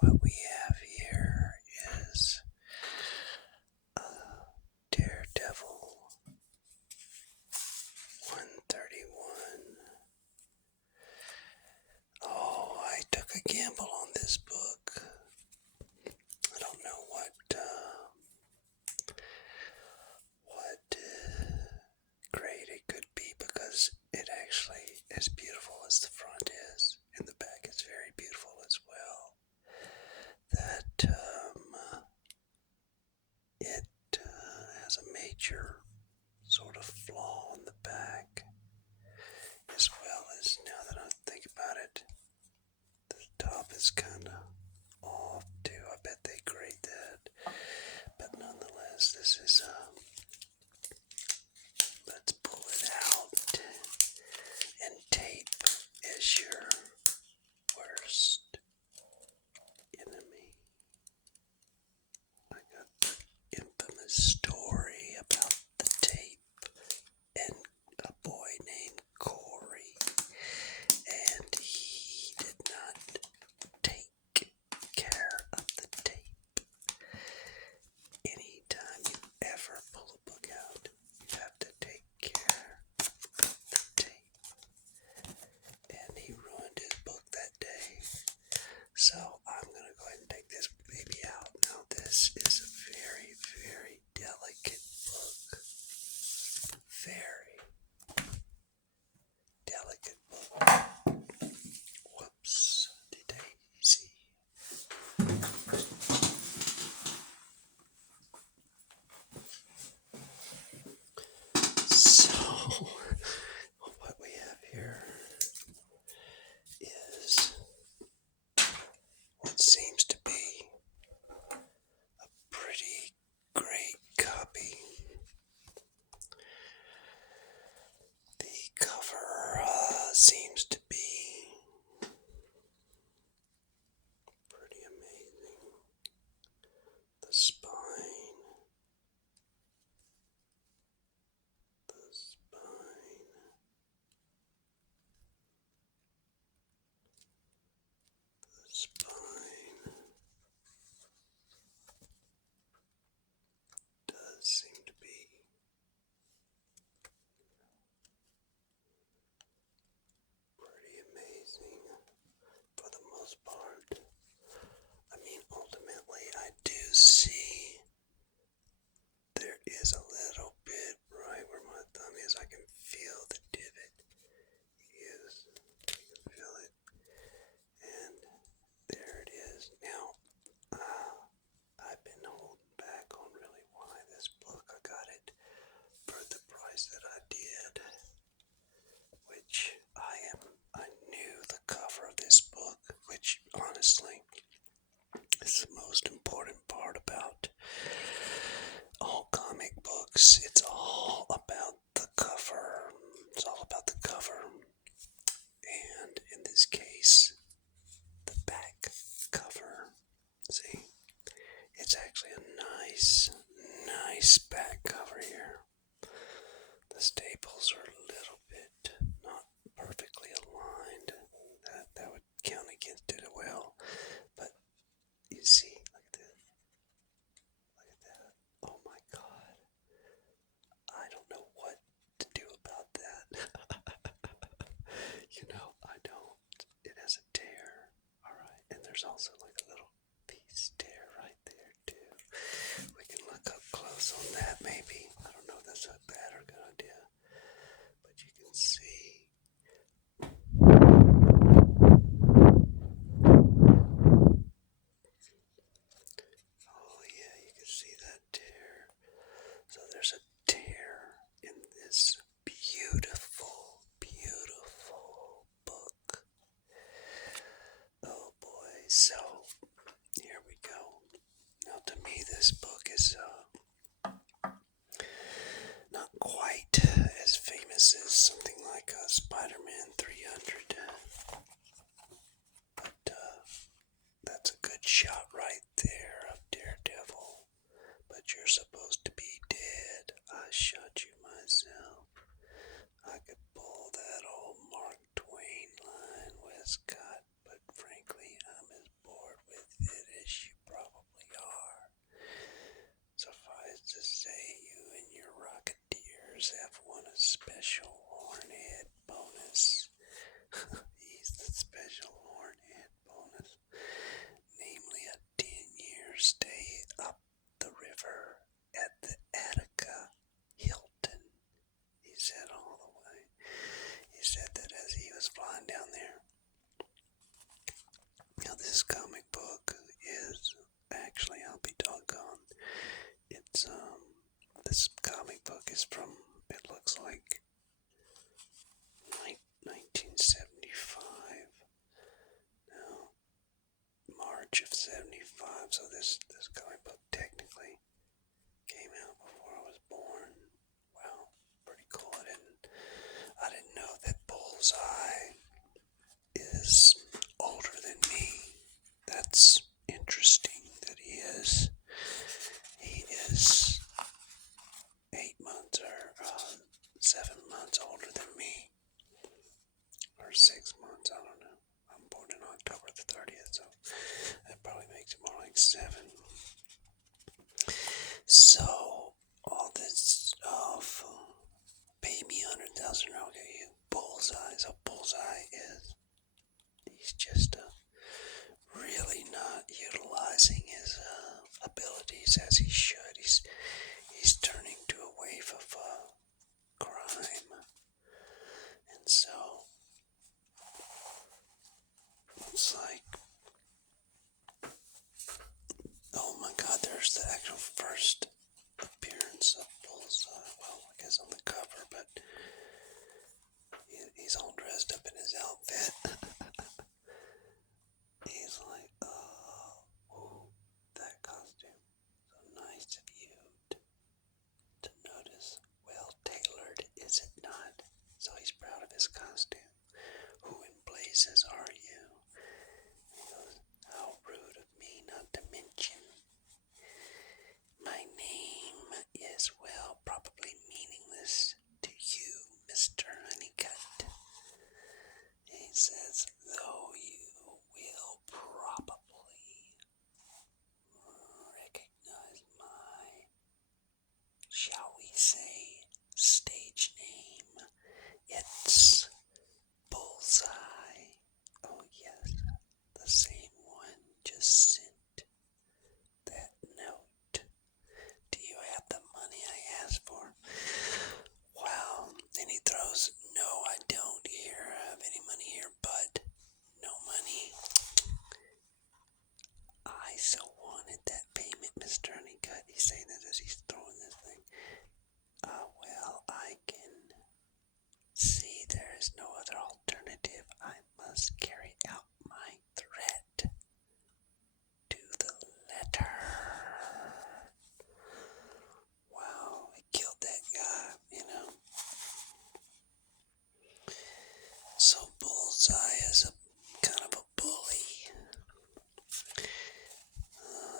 What we have here is Daredevil 131. Oh, I took a gamble on this book. I don't know what grade it could be because it actually, as beautiful as the front is, and the back is very beautiful as well. That it has a major sort of flaw on the back, as well as, now that I think about it, the top is kind of off too. I bet they grade that, but nonetheless, this is let's pull it out. And tape is your worst enemy. I got the infamous story about the tape and a boy named Corey, and he did not take care of the tape. Anytime you ever pull a book out, you have to take care of the tape. And he ruined his book that day. So I'm going to go ahead and take this baby out. Now this is a very, very delicate book. Very delicate book. Whoops, daisy. So what we have here is what seems to be a pretty great copy. The cover seems to be pretty amazing. The spine, the spine, the spine does seem to be pretty amazing for the most part. I mean, ultimately, I do see there is a little bit right where my thumb is. I can feel the divot. Yes, I can feel it. And there it is. Now, I've been holding back on really why this book. I got it for the price that I did, which I knew the cover of this book, which honestly is the most important part about all comic books. It's all about the cover. It's all about the cover. And in this case, the back cover. See, it's actually a nice back cover here. The staples are a little bit not perfectly aligned. That would count against it well. But you see, look at this. Look at that. Oh my God. I don't know what to do about that. I don't. It has a tear. Alright. And there's also like a little piece tear right there too. We can look up close on that maybe. I don't know if that's a bad or good idea. But you can see. Oh yeah, you can see that tear. So there's a tear in this beautiful, beautiful book. Oh boy, so here we go. Now to me this book is not quite as famous as something like Spider-Man 300. But that's a good shot right there of Daredevil. But you're supposed to be dead. I shot you myself. I could pull that old Mark Twain line, Westcott, but frankly, I'm as bored with is from, it looks like 1975. Now, March of 75, so this comic book technically came out before I was born. Wow, pretty cool. I didn't know that Bullseye is older than me. That's interesting that he is. He is 8 months or 7 months older than me. Or 6 months, I don't know. I'm born in October the 30th, so that probably makes it more like 7. So, all this stuff, pay me 100,000, I'll get you Bullseye. So Bullseye he's just really not utilizing his abilities as he should. He's turning to a wave of crime, and so it's like, oh my God, there's the actual first appearance of Bullseye. Well, I guess on the cover, but he's all dressed up in his outfit. He's like, oh, that costume, so nice of you to notice. Well tailored, is it not? So he's proud of his costume. Who in blazes are you? He goes, how rude of me not to mention. My name is, well, probably meaningless to you, Mr. Honeycutt. He says, though you will probably recognize my, shall we say, stage name. It's Bullseye. Oh yes, the same one just sent that note. Do you have the money I asked for? Wow. And he throws, no, I don't have any money here, but no money. I so wanted that payment, Mr. Honeycutt. He's saying that as he's throwing this thing. Well, I can see there is no other alternative. I must carry out my threat to the letter. Wow, he killed that guy. So Bullseye is a kind of a bully.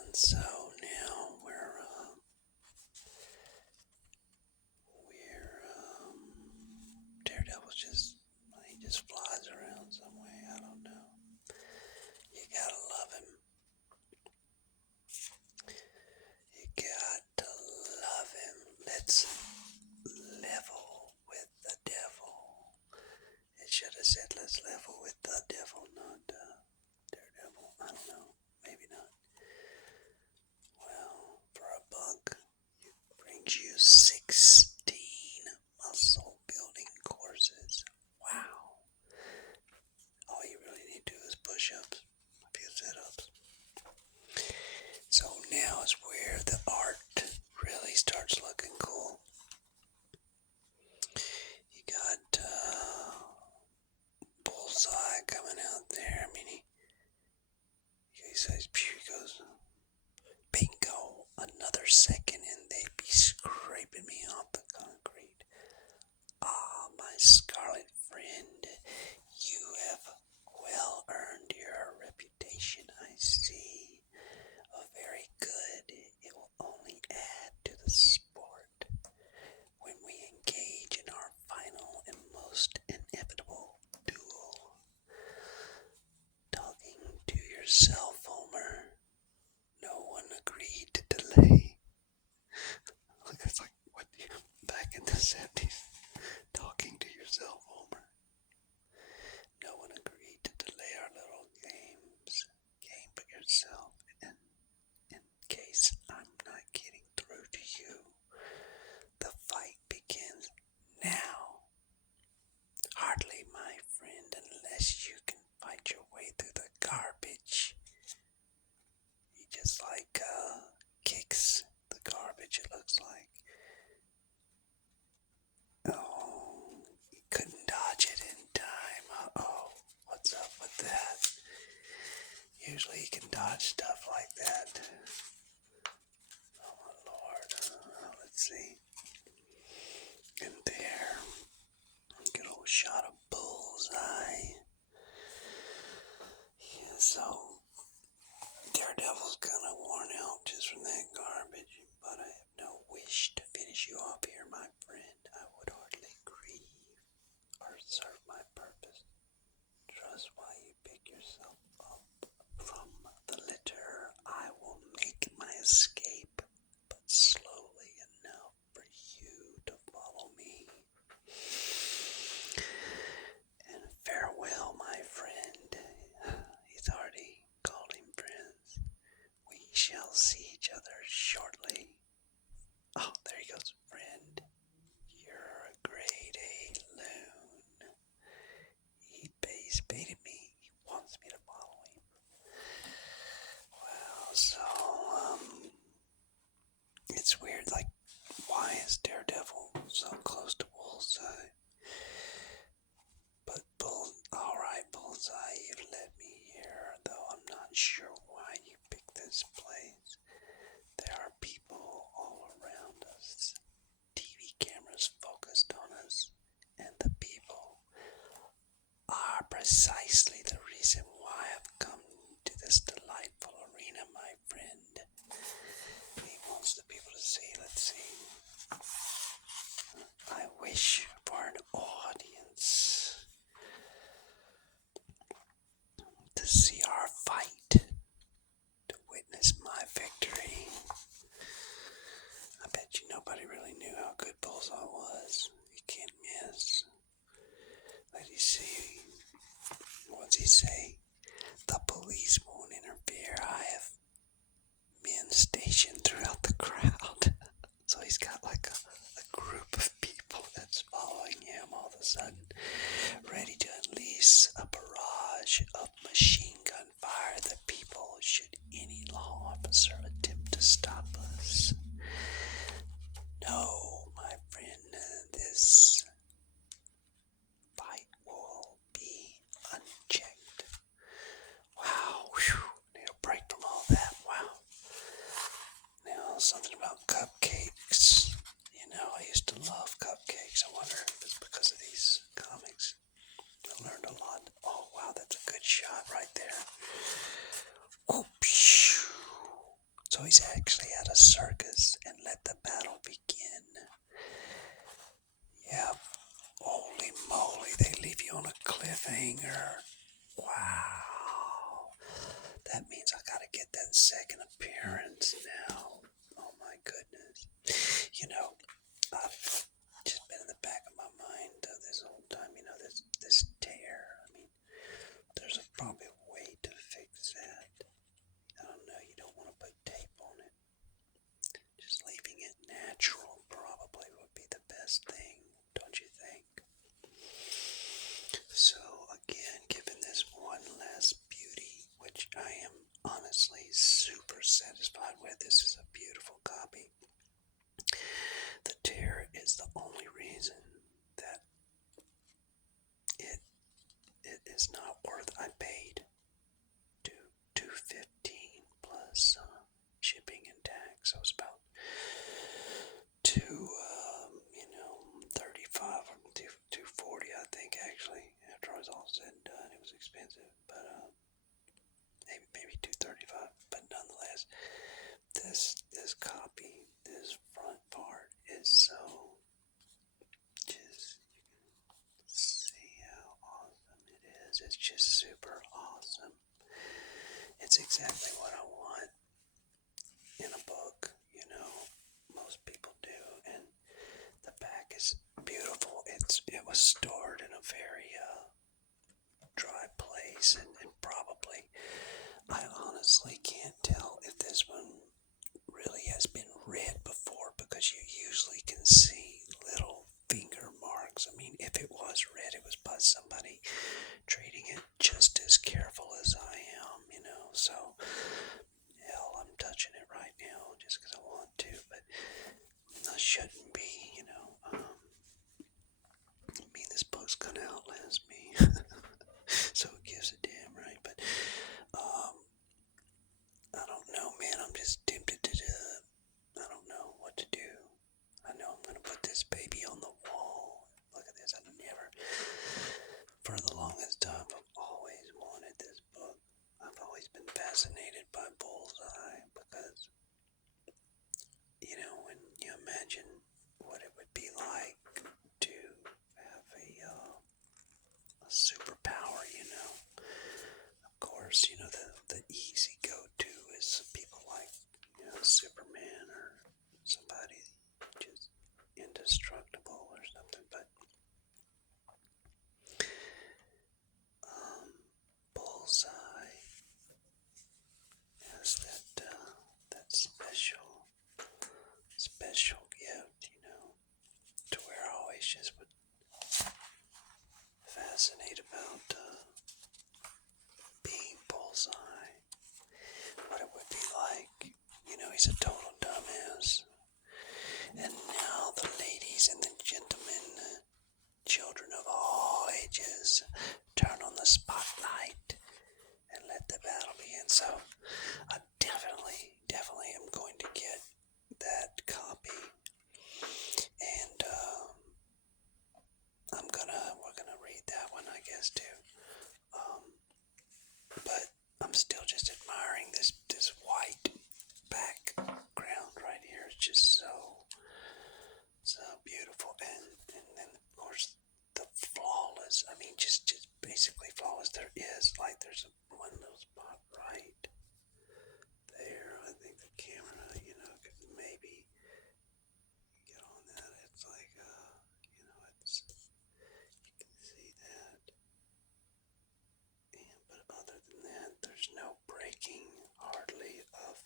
And so now Daredevil he just flies around some way, I don't know. You gotta love him. You got to love him. Let's level with the devil. It should have said let's level with the devil, not Daredevil. I don't know. Maybe not. Well, for a buck, it brings you 16 muscle building courses. Wow. All you really need to do is push-ups, a few sit-ups. So now is where the art really starts looking cool. You got Bullseye coming out there. I mean, he says, he goes, bingo, another second and they'd be scraping me off the concrete. Ah, my scarlet friend, you have well earned your reputation, I see. Very good. It will only add to the sport when we engage in our final and most inevitable duel. Talking to yourself, Homer. No one agreed to delay. Look, it's like, what, back in the 70s. Talking to yourself, Homer. No one agreed to delay our little game but yourself. And in case I'm not getting through to you, the fight begins now. Hardly, my friend, unless you can fight your way through the garbage. usually he can dodge stuff like that. Oh my lord. Let's see. And there. Good old shot of bullseye. Yeah, so Daredevil's kinda worn out just from that garbage, but I have no wish to finish you off here, my friend. I would hardly grieve or serve my purpose. Trust while you pick yourself up from the litter. I will make my escape, but slowly enough for you to follow me. And farewell, my friend. He's already called him friends. We shall see each other shortly. Oh, there he goes, friend. You're a grade A loon. He baited me. He wants me to follow him. Well, so, it's weird, like, why is Daredevil so close to Bullseye? But alright, Bullseye, you've led me here, though I'm not sure why you picked this place. There are people all around us, TV cameras focused on us, and the people are precisely the reason why I've come to this delightful arena, my friend. He wants the people to see. Let's see. I wish for an audience to see our fight, to witness my victory. I bet you nobody really knew how good Bullseye was. You can't miss. Let me see. What's he say? The police won't interfere. I have men stationed throughout the crowd. So he's got like a group of people that's following him all of a sudden, ready to unleash a barrage of machine gun fire at the people should any law officer attempt to stop us. No, my friend, this fight will be unchecked. Wow, whew, need a break from all that, wow. Now, something about cupcakes. You know, I used to love cupcakes. I wonder if it's because of these comics. I learned a lot. Oh, wow, that's a good shot right there. Whoop, so he's actually at a circus and let the battle begin. Yeah, holy moly, they leave you on a cliffhanger. Wow. That means I gotta get that second appearance now. Oh my goodness. You know, I've just been in the back of my mind this whole time, you know, this tear. I mean, there's probably a way to fix that. I don't know, you don't want to put tape on it. Just leaving it natural probably would be the best thing, don't you think? So again, given this one last beauty, which I am honestly super satisfied with, this is a beautiful copy. The tear is the only reason that it is not worth. I paid $215 plus shipping and tax. So it's about $35 or $240, I think, actually. After it was all said and done, it was expensive, but maybe $235. But nonetheless, this copy, this front part is so just, you can see how awesome it is. It's just super awesome. It's exactly what I want in a book, you know. Most people do, and the back is beautiful. It was stored in a very dry place, and probably, I honestly can't tell if this one really has been read before, because you usually can see little finger marks. I mean, if it was read, it was by somebody treating it just as careful as I am, you know. So hell, I'm touching it right now just because I want to, but I shouldn't be, you know. I mean, this book's gonna outlast me. So it gives a damn, right? But So I definitely am going to get that copy, and we're gonna read that one, I guess, too. Um, but I'm still just admiring this white background right here. It's just so beautiful, and then of course the flawless. I mean, just basically flawless. There's one little spot right there. I think the camera, could maybe get on that. It's like, it's you can see that. But other than that, there's no breaking hardly of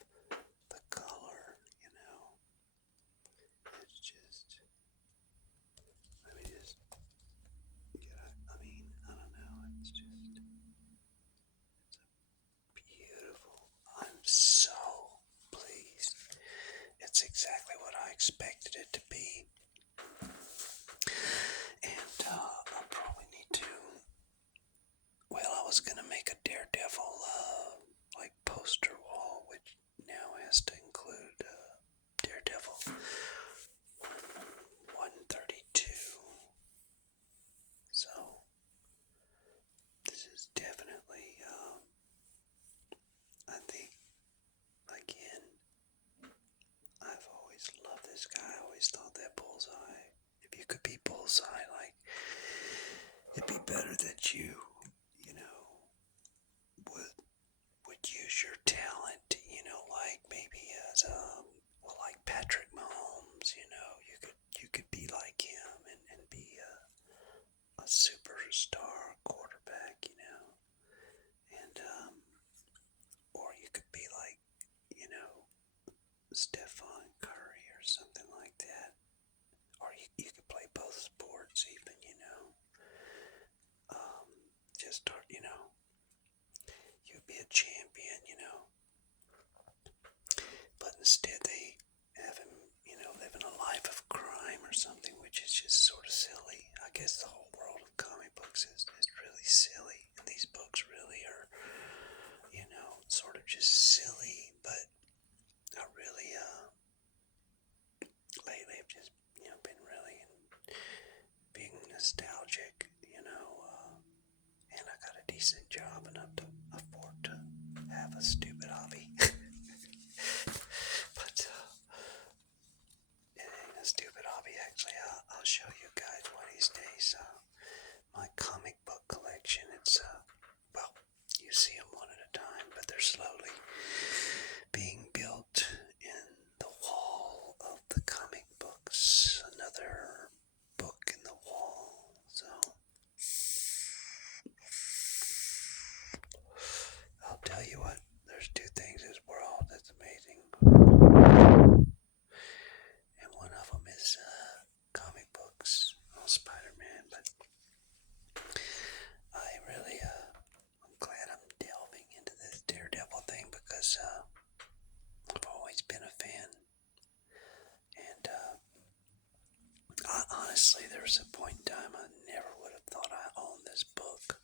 the color. It's just, let me just I don't know, it's beautiful. I'm so pleased. It's exactly what I expected it to be. And I'll probably need to, well, I was going to make a Daredevil, like poster wall, which now has to include Daredevil 132. So this is definitely, I think, again, I've always loved this guy. I always thought that Bullseye, if you could be Bullseye, like, it'd be better that you know, would use your talent, like maybe as well, like Patrick Mahomes, you could be like him and be a superstar quarterback, and or you could be like, you know, Stephon Curry or something like that, or you could play both sports even, just start, you'd be a champion, but instead they have him, living a life of crime or something, which is just sort of silly. I guess the whole world of comic books is really silly, and these books really are, sort of just silly, but I really, lately I've just, been really being nostalgic, and I got a decent job enough to afford to have a stupid hobby. But it ain't a stupid hobby, actually. I'll show you guys one of these days. My comic book collection. It's, well, you see them one at a time, but they're slowly being built in the wall of the comic books. Another book in the wall. So I'll tell you what, there's two things in this world that's amazing. And one of them is comic books. Oh, Spider-Man. But I really, I'm glad I'm delving into this Daredevil thing because I've always been a fan. And honestly, there was a point in time I never would have thought I owned this book.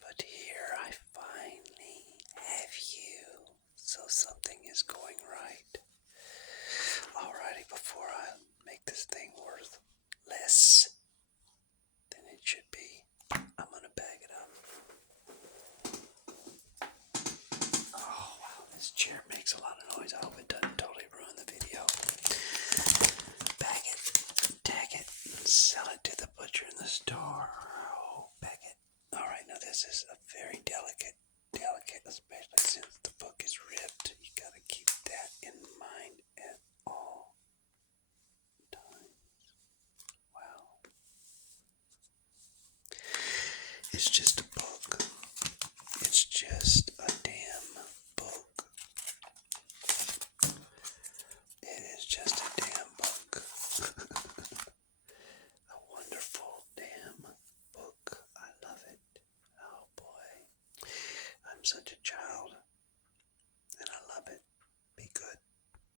But here I finally have you. So something is going right. Alrighty, before I make this thing worth less than it should be, I'm gonna bag it up. Oh wow, this chair makes a lot of noise. I hope it doesn't totally ruin the video. Bag it, tag it, and sell it to the butcher in the store. Oh, bag it. Alright, now this is a very delicate, especially since the book is ripped. You gotta keep that in mind at